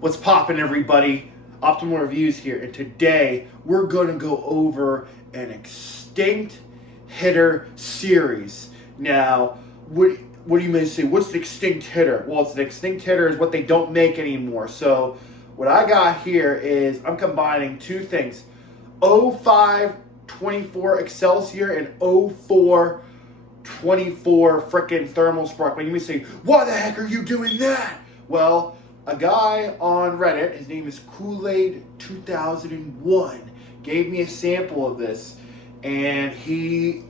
What's poppin', everybody? Optimal Reviews here, and today we're gonna go over an extinct hitter series. Now, what do you may say? What's an extinct hitter? Well, it's an extinct hitter is what they don't make anymore. So, what I got here is I'm combining two things: 05-24 Excelsior and 04-24 frickin' Thermal Spark. Now, you may say, why the heck are you doing that? Well, a guy on Reddit, his name is Kool-Aid 2001, gave me a sample of this, and he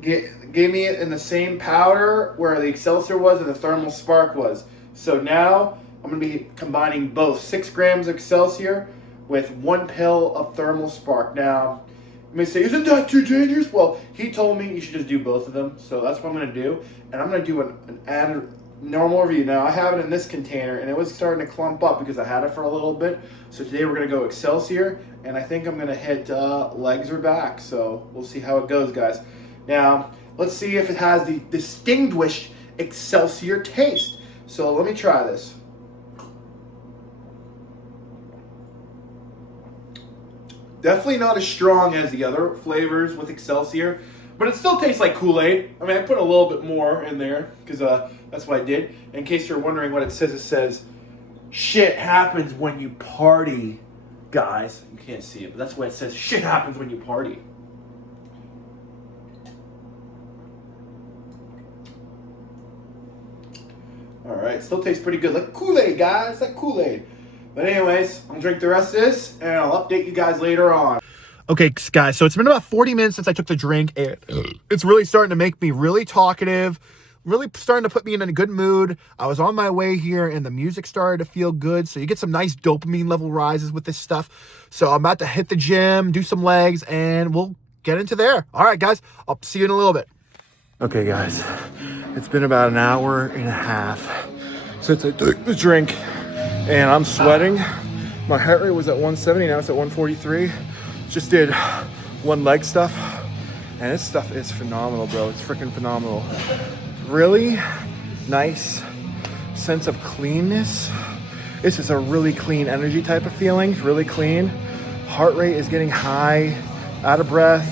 gave me it in the same powder where the Excelsior was and the Thermal Spark was. So now I'm going to be combining both 6 grams of Excelsior with 1 pill of Thermal Spark. Now, you may say, isn't that too dangerous? Well, he told me you should just do both of them, so that's what I'm going to do. And I'm going to do an added normal review. Now, I have it in this container, and it was starting to clump up because I had it for a little bit. So today we're going to go Excelsior, and I think I'm going to hit legs or back. So we'll see how it goes, guys. Now, let's see if it has the distinguished Excelsior taste. So let me try this. Definitely not as strong as the other flavors with Excelsior, but it still tastes like Kool-Aid. I mean, I put a little bit more in there because that's what I did. In case you're wondering what it says, shit happens when you party, guys. You can't see it, but that's what it says. Shit happens when you party. All right, still tastes pretty good. Like Kool-Aid, guys, like Kool-Aid. But anyways, I'll drink the rest of this, and I'll update you guys later on. Okay, guys, so it's been about 40 minutes since I took the drink, and it's really starting to make me really talkative, really starting to put me in a good mood. I was on my way here, and the music started to feel good, so you get some nice dopamine level rises with this stuff. So I'm about to hit the gym, do some legs, and we'll get into there. All right, guys, I'll see you in a little bit. Okay, guys, it's been about an hour and a half since I took the drink, and I'm sweating. My heart rate was at 170, now it's at 143. Just did one leg stuff, and this stuff is phenomenal, bro. It's freaking phenomenal. Really nice sense of cleanness. This is a really clean energy type of feeling. It's really clean. Heart rate is getting high, out of breath,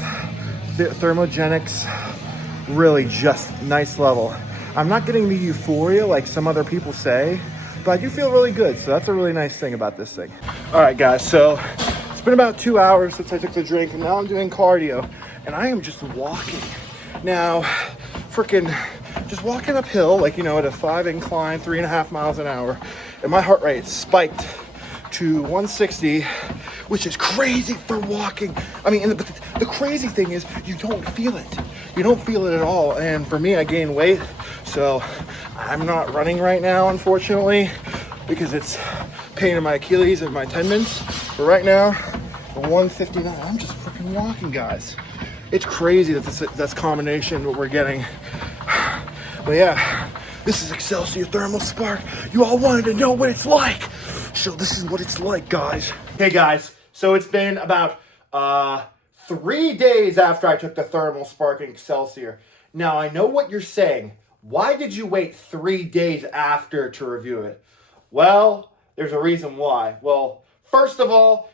thermogenics, really just nice level. I'm not getting the euphoria like some other people say, but I do feel really good, so that's a really nice thing about this thing. All right, guys, so it's been about 2 hours since I took the drink, and now I'm doing cardio, and I am just walking. Now, freaking just walking uphill, like, you know, at a 5 incline, 3.5 miles an hour, and my heart rate spiked to 160, which is crazy for walking. I mean, but the crazy thing is you don't feel it. You don't feel it at all. And for me, I gained weight, so I'm not running right now, unfortunately, because it's pain in my Achilles and my tendons. But right now, at 159, I'm just freaking walking, guys. It's crazy that that's combination what we're getting. But yeah, this is Excelsior Thermal Spark. You all wanted to know what it's like, so this is what it's like, guys. Hey guys, so it's been about 3 days after I took the Thermal Spark in Excelsior. Now, I know what you're saying. Why did you wait 3 days after to review it? Well, there's a reason why. Well, first of all,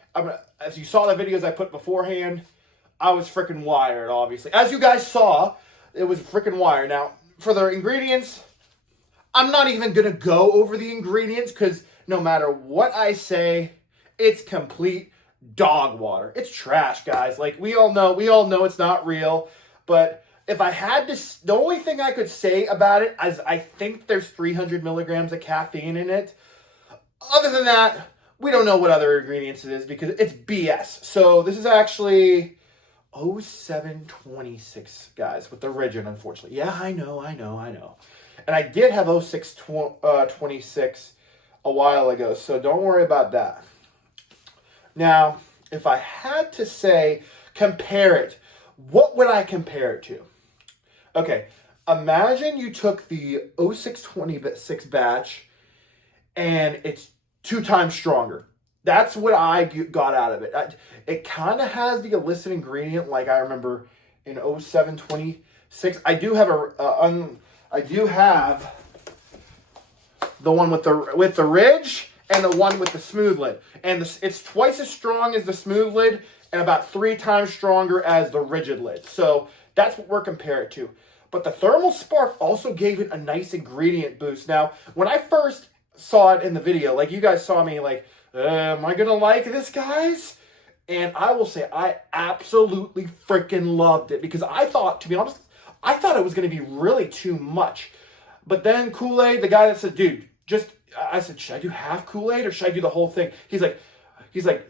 as you saw the videos I put beforehand, I was freaking wired, obviously. As you guys saw, it was freaking wired. Now, for the ingredients, I'm not even going to go over the ingredients because no matter what I say, it's complete dog water. It's trash, guys. Like, we all know it's not real. But if I had to, the only thing I could say about it is I think there's 300 milligrams of caffeine in it. Other than that, we don't know what other ingredients it is because it's BS. So this is actually 0726, guys, with the Rigid, unfortunately. Yeah, I know. And I did have 0626 a while ago, so don't worry about that. Now, if I had to say, compare it, what would I compare it to? Okay, imagine you took the 0626 batch and it's 2 times stronger. That's what I got out of it. It kind of has the illicit ingredient like I remember in 0726. I do have the one with the Ridge, and the one with the smooth lid. And it's twice as strong as the smooth lid and about 3 times stronger as the rigid lid. So that's what we're comparing it to. But the Thermal Spark also gave it a nice ingredient boost. Now, when I first saw it in the video, like you guys saw me like, am I gonna like this, guys? And I will say I absolutely freaking loved it, because I thought, to be honest, I thought it was gonna be really too much. But then Kool-Aid, the guy that said, dude, I said, should I do half Kool-Aid or should I do the whole thing? He's like,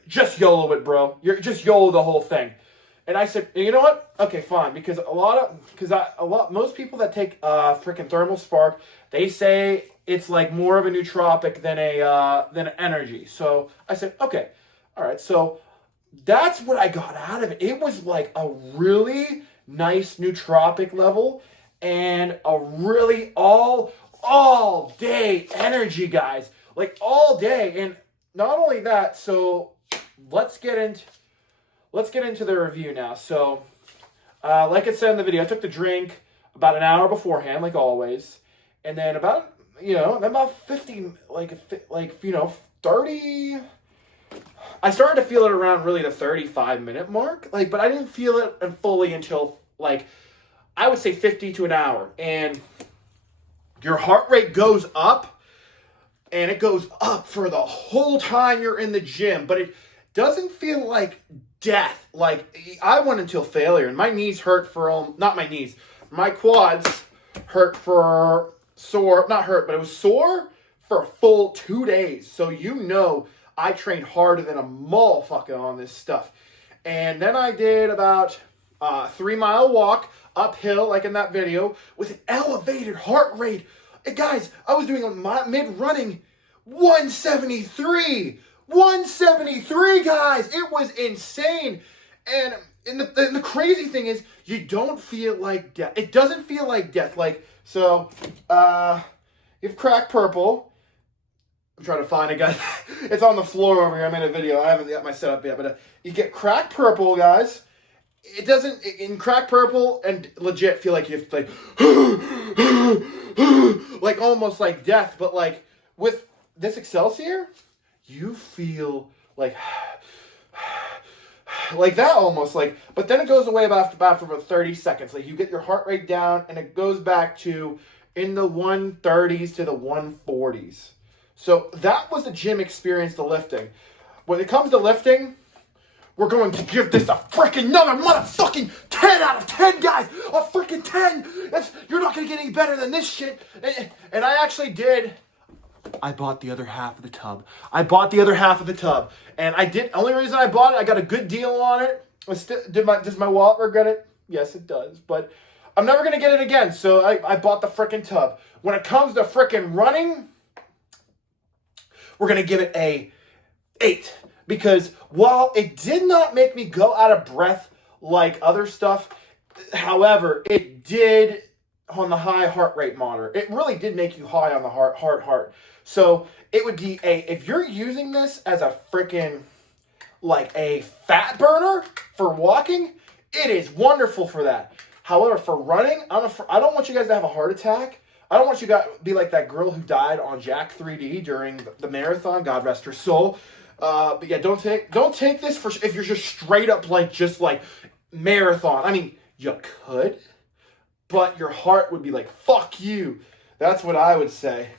just YOLO it, bro. You're just YOLO the whole thing. And I said, you know what? Okay, fine. Because most people that take freaking Thermal Spark, they say it's like more of a nootropic than an energy. So I said, okay, all right. So that's what I got out of it. It was like a really nice nootropic level and a really all day energy, guys. Like all day. And not only that, so let's get into the review now. So, like I said in the video, I took the drink about an hour beforehand, like always, and then about 50, 30. I started to feel it around really the 35-minute mark, but I didn't feel it fully until I would say 50 to an hour, and your heart rate goes up. And it goes up for the whole time you're in the gym, but it doesn't feel like death. Like, I went until failure, and my knees hurt not my knees, my quads hurt for not hurt, but it was sore for a full 2 days. So I trained harder than a motherfucker on this stuff. And then I did about a 3-mile walk uphill, like in that video, with an elevated heart rate. Hey guys, I was doing mid-running 173, guys. It was insane. And the crazy thing is, you don't feel like death. It doesn't feel like death. You have crack purple. I'm trying to find it, guys. It's on the floor over here. I made a video. I haven't got my setup yet, but you get crack purple, guys. It doesn't, in crack purple, and legit feel like you have to like almost like death, but with this Excelsior, you feel like that almost, but then it goes away about for about 30 seconds. You get your heart rate down, and it goes back to in the 130s to the 140s. So that was the gym experience, the lifting. When it comes to lifting, we're going to give this a freaking another motherfucking 10 out of 10, guys. A freaking 10. You're not going to get any better than this shit. And I actually did. I bought the other half of the tub. And I did. Only reason I bought it, I got a good deal on it. Does my wallet regret it? Yes, it does. But I'm never going to get it again. So I bought the freaking tub. When it comes to freaking running, we're going to give it a 8. Because while it did not make me go out of breath like other stuff, however, it did on the high heart rate monitor. It really did make you high on the heart. So it would be if you're using this as a freaking, a fat burner for walking, it is wonderful for that. However, for running, I don't want you guys to have a heart attack. I don't want you guys to be like that girl who died on Jack 3D during the marathon. God rest her soul. But yeah, don't take this for if you're just straight up marathon. I mean, you could, but your heart would be like, fuck you. That's what I would say.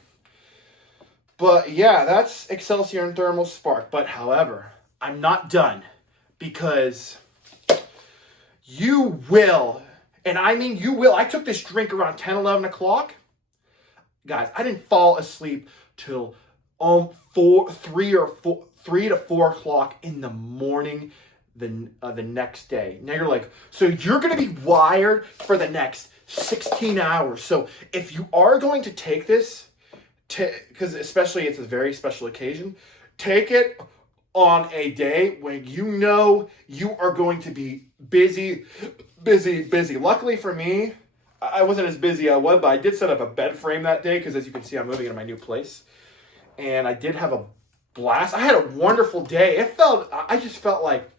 But yeah, that's Excelsior and Thermal Spark. But however, I'm not done, because you will, and I mean you will. I took this drink around 10, 11 o'clock. Guys, I didn't fall asleep till 3 to 4 o'clock in the morning the next day. Now you're like, so you're going to be wired for the next 16 hours. So if you are going to take this, because especially it's a very special occasion, take it on a day when you are going to be busy. Luckily for me, I wasn't as busy as I was, but I did set up a bed frame that day, because as you can see, I'm moving into my new place. And I did have a blast. I had a wonderful day. I just felt like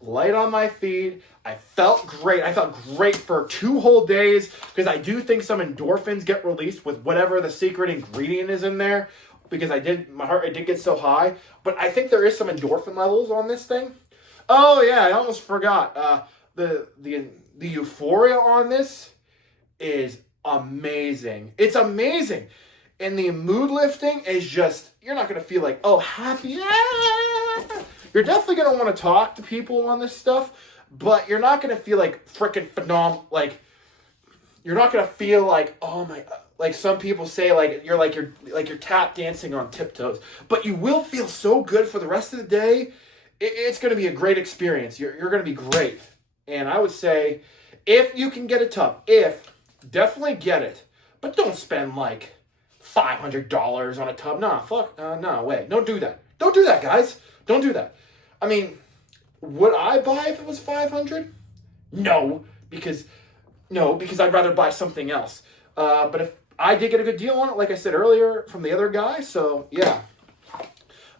light on my feet. I felt great. I felt great for 2 whole days, because I do think some endorphins get released with whatever the secret ingredient is in there. because my heart rate did get so high. But I think there is some endorphin levels on this thing. Oh yeah, I almost forgot. The euphoria on this is amazing. It's amazing. And the mood lifting is just, you're not going to feel like, oh, happy. Yeah. You're definitely going to want to talk to people on this stuff, but you're not going to feel like freaking phenomenal. Like, you're not going to feel like, oh my, like some people say, you're tap dancing on tiptoes, but you will feel so good for the rest of the day. It's going to be a great experience. You're going to be great. And I would say, if you can get a tub, definitely get it, but don't spend like $500 on a tub. Nah, fuck, no way. Don't do that. Don't do that, guys. Don't do that. I mean, would I buy if it was $500? No, because I'd rather buy something else. But if I did get a good deal on it, like I said earlier, from the other guy, so yeah.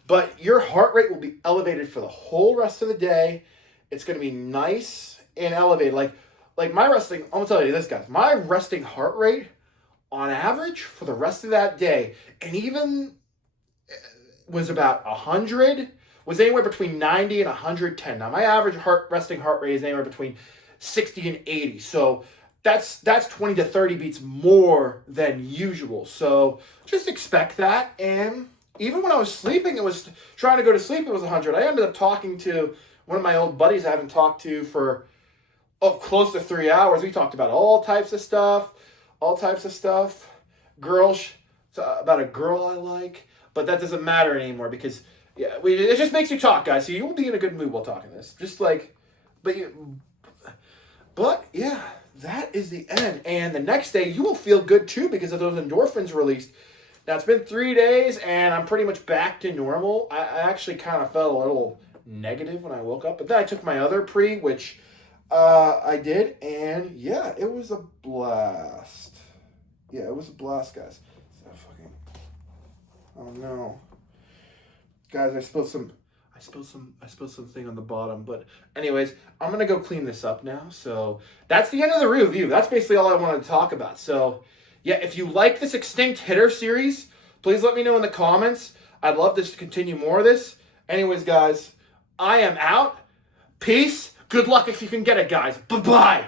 But your heart rate will be elevated for the whole rest of the day. It's going to be nice and elevated. Like my resting, I'm going to tell you this, guys. My resting heart rate, on average, for the rest of that day, and even was about 100, was anywhere between 90 and 110. Now, my average resting heart rate is anywhere between 60 and 80. So that's 20 to 30 beats more than usual. So just expect that. And even when I was sleeping, it was trying to go to sleep, it was 100. I ended up talking to one of my old buddies I haven't talked to for close to 3 hours. We talked about all types of stuff. Girls, about a girl I like. But that doesn't matter anymore because, yeah, it just makes you talk, guys. So you will be in a good mood while talking this. But yeah, that is the end. And the next day, you will feel good too because of those endorphins released. Now, it's been 3 days, and I'm pretty much back to normal. I actually kind of felt a little negative when I woke up. But then I took my other pre, which I did. And yeah, it was a blast. Yeah, it was a blast, guys. So fucking... Oh no. Guys, I spilled something on the bottom. But anyways, I'm going to go clean this up now. So that's the end of the review. That's basically all I wanted to talk about. So yeah, if you like this Extinct Hitter series, please let me know in the comments. I'd love to continue more of this. Anyways, guys, I am out. Peace. Good luck if you can get it, guys. Bye-bye.